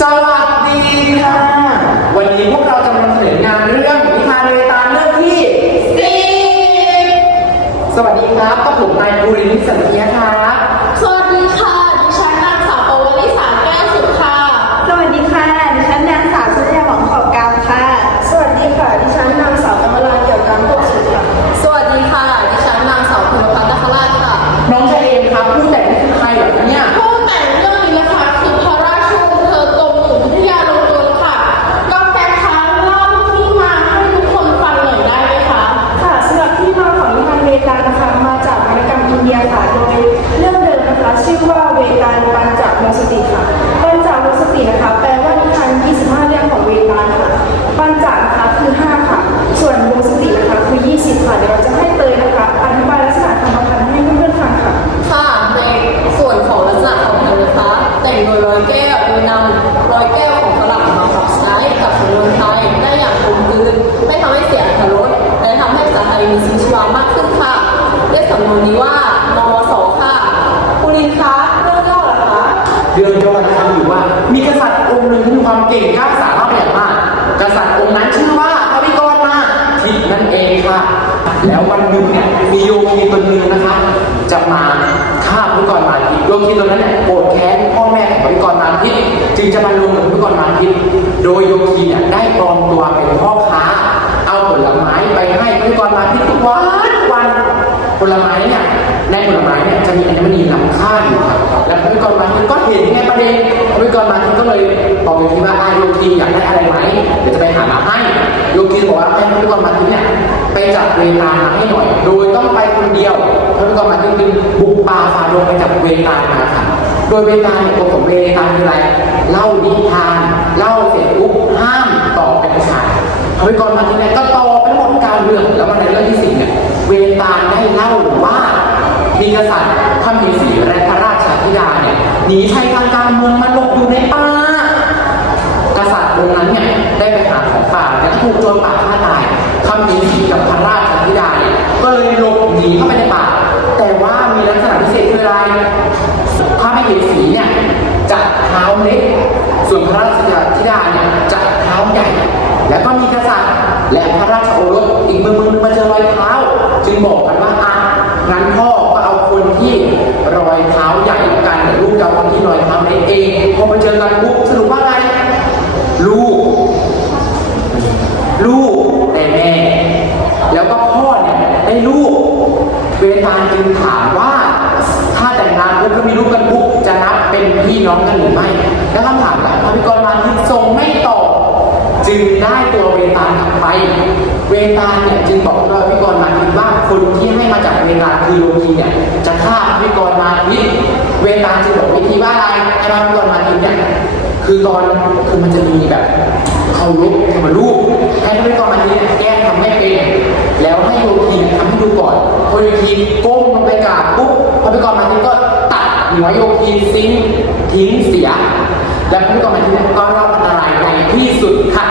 สวัสดีค่ะ วันนี้พวกเราจะมานำเสนองานเรื่องนิทานเวตาเรื่องที่สิบสวัสดีครับก็ผมนายบุรินิสันเทียครับ สวัสดีค่ะ เรื่องเดิมนะคะชื่อว่าเวตาลปัญจโมสติค่ะ ปัญจโมสตินะคะ แปลว่านิทาน 25 เรื่องของเวตาลค่ะ ปัญจนะคะคือ 5 ค่ะ ส่วนโมสตินะคะคือ 20 ค่ะ เดี๋ยวเราจะให้เตยนะคะ อธิบายลักษณะคำพันธ์ให้เพื่อนๆฟังค่ะ ค่ะ ในส่วนของลักษณะของพันนะคะ แต่งโดยร้อยแก้วโดยนำร้อยแก้วของฝรั่งมาปรับใช้กับสำนวนไทยได้อย่างกลมกลืนไม่ทำให้เสียอรรถรสและทำให้ภาษาไทยมีชีวิตชีวามากขึ้นค่ะด้วยสำนวนนี้ว่าม มสค่ะคุณลินคะเรื่องย่อเหรอคะเรื่องย่อนะครับอยู่ว่า มีกษัตริย์องค์หนึ่งที่มีความเก่งกล้าสามารถเป็นอย่างมาก กษัตริย์องค์นั้นชื่อว่าพระวิกรมาทิตนั่นเองค่ะ แล้ววันหนึ่งเนี่ยมีโยคีตนหนึ่งนะคะ จะมาฆ่าพระวิกรมาทิตโยคีตนนั้นเนี่ยโกรธแค้นพ่อแม่ของพระวิกรมาทิตจึงจะมาลงกับพระวิกรมาทิตโดยโยคีเนี่ยได้ปลอมตัวเป็นพ่อค้า เอาผลไม้ไปให้พระวิกรมาทิตทุกวันทุกวันผลไม้เนี่ย ในผลไม้เนี่ยจะมีอัญมณีนำค่าอยู่ครับแล้วพระวิกรมาทิตก็เห็นไงประเด็นพระวิกรมาทิตก็เลยบอกโยคีว่าอาโยคีอยากได้อะไรไหมเดี๋ยวจะไปหามาให้โยคีบอกว่าให้พระวิกรมาทิตเนี่ยไปจับเวตาลมาให้หน่อย โดยต้องไปคนเดียวพระวิกรมาทิตจึงบุกป่าฝ่าดงไปจับเวตาลมาค่ะโดยเวตาลเนี่ยตัวของเวตาคืออะไรเล่านิทานเล่าเสร็จปุ๊บห้ามต่อเป็นฉากพระวิกรมาทิตเนี่ย มีกษัตริย์พระมเหสีและพระราชาธิดาเนี่ยหนีภัยทางการเมืองมาหลบอยู่ในป่ากษัตริย์องค์นั้นเนี่ยได้ไปหาของป่าแต่ก็ถูกโจรป่าฆ่าตายพระมเหสีกับพระราชาธิดาเนี่ยก็เลยหลบหนีเข้าไปในป่า แต่ว่ามีลักษณะพิเศษคืออะไรพระมเหสีเนี่ยจะเท้าเล็กส่วนพระราชาธิดาเนี่ยจะเท้าใหญ่ แล้วก็มีกษัตริย์และพระราชโอรสอีกเมืองเมืองหนึงมาเจอรอยเท้า จึงบอกกันว่าอะงั้นพ่อ คนที่รอยเท้าใหญ่กันลูกจะเอาคนที่รอยเท้าเล็กเองพอมาเจอกันปุ๊บสรุปว่าไงลูก ลูกได้แม่ แล้วก็พ่อเนี่ยได้ลูกเวตาลจึงถามว่า ถ้าแต่งงานปุ๊บแล้วมีลูกกันปุ๊บจะนับเป็นพี่น้องกันหรือไม่ แล้วคำถามหลายพระพิกรมาทิตทรงไม่ตอบจึงได้ตัวเวตาลกลับไป เวตาเนี่ยจึงบอกพระพิกรมาทิตว่าคนที่ให้มาจากเวตาคือโลกีเนี่ยจะฆ่าพิกรมาทิตเวตาจึงบอกวิธีว่าอะไรให้พระพิกรมาทิตเนี่ยคือตอนคือมันจะมีแบบเขาลุกทำมาลูกให้พระพิกรมาทิตเนี่ยแก้ทำไม่เป็นแล้วให้โยคีทำให้ดูก่อนพอโยคีก้มลงไปกราบปุ๊บพระพิกรมาทิตก็ตัดหัวโยคีซิงทิ้งเสีย และพระพิกรมาทิตก็รอดอันตรายในที่สุดค่ะ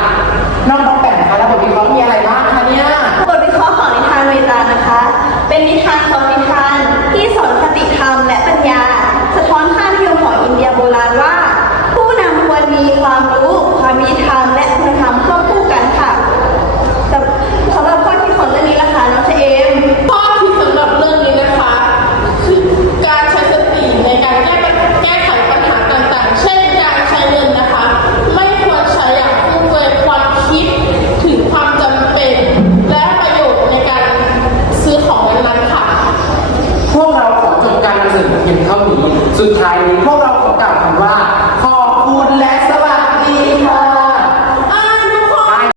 การนำเสนอเพียเท่านี้ สุดท้ายนี้พวกเราขอกล่าวคำว่า